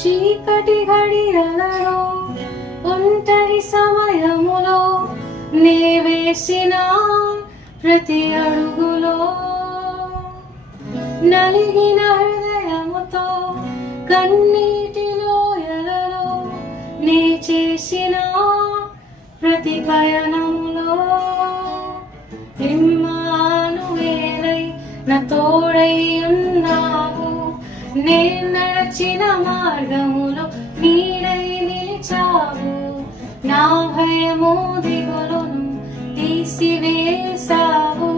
చీకటి గడియలలో ఒంటరి సమయములో నే వేసిన ప్రతి అడుగులో నలిగిన హృదయముతో కన్నీటిలో ఎలలో నే చేసిన ప్రతి పయనములో ఇమ్మానుయేలై నా తోడై ఉన్నావు. నేను నడచిన మార్గములో నీడై నిలిచావు. నా భయము దిగులును తీసివేశావు.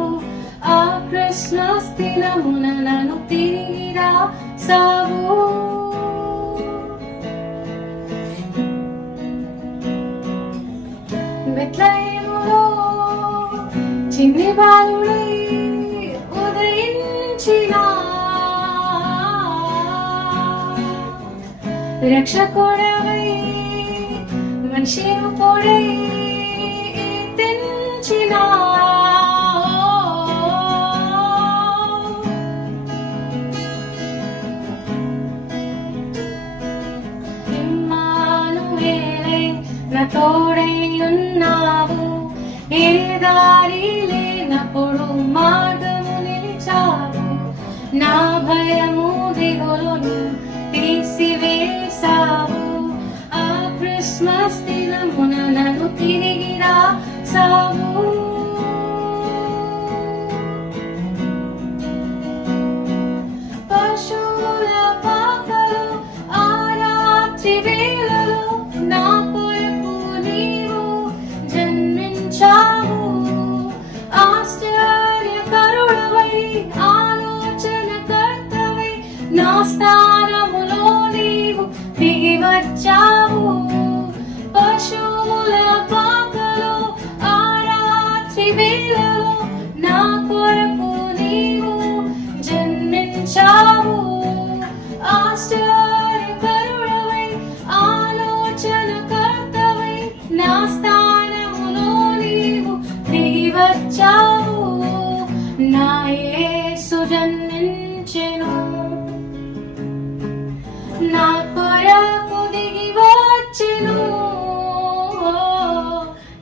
ఆ క్రిస్మస్ దినమున నన్ను తిరిగి రాసావు. బెత్లెహేములో చిన్ని బాలుడై ఉదయించిన రక్షకుడవై మనిషి రూపుడై తెంచిన ఇమ్మానుయేలై నా తోడై ఉన్నావు. ఏ దారి లేనప్పుడు మార్గము నిలిచావు. నా భయము దిగులును తీసివేశావు. ఆ క్రిస్మస్ దినమున నన్ను తిరిగి రాసావు. పశువుల పాకలో ఆ రాత్రి వేళలో నా కొరకు నీవు జన్మించావు. ఆశ్చర్యకరుడవై ఆలోచనకర్తవై నా స్థానములో నీవు దిగి వచ్చావు. పశువుల పాకలో ఆ రాత్రి వేళలో నా కొరకు నీవు జన్మించావు. ఆశ్చర్యకరుడవై ఆలోచనకర్తవై నా స్థానములో నీవు దిగి వచ్చావు. నా యేసు జన్మించెను. నా కొరకు దిగి వచ్చెను.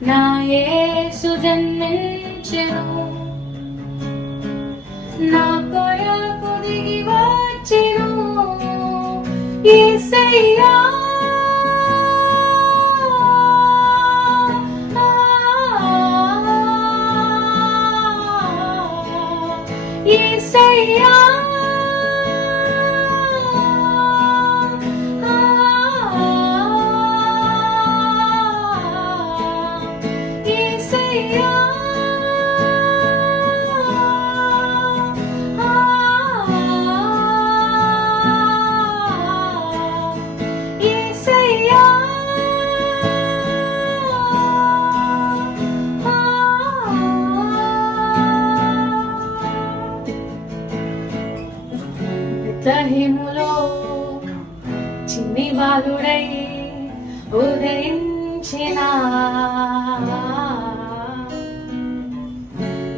నా యేసు జన్మించెను. నా కొరకు దిగి వచ్చెను. యేసయ్యా యేసయ్యా బెత్లెహేములో చిన్ని బాలుడై ఉదయించిన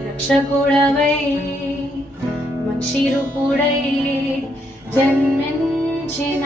రక్షకుడవై మనిషి రూపుడై జన్మించిన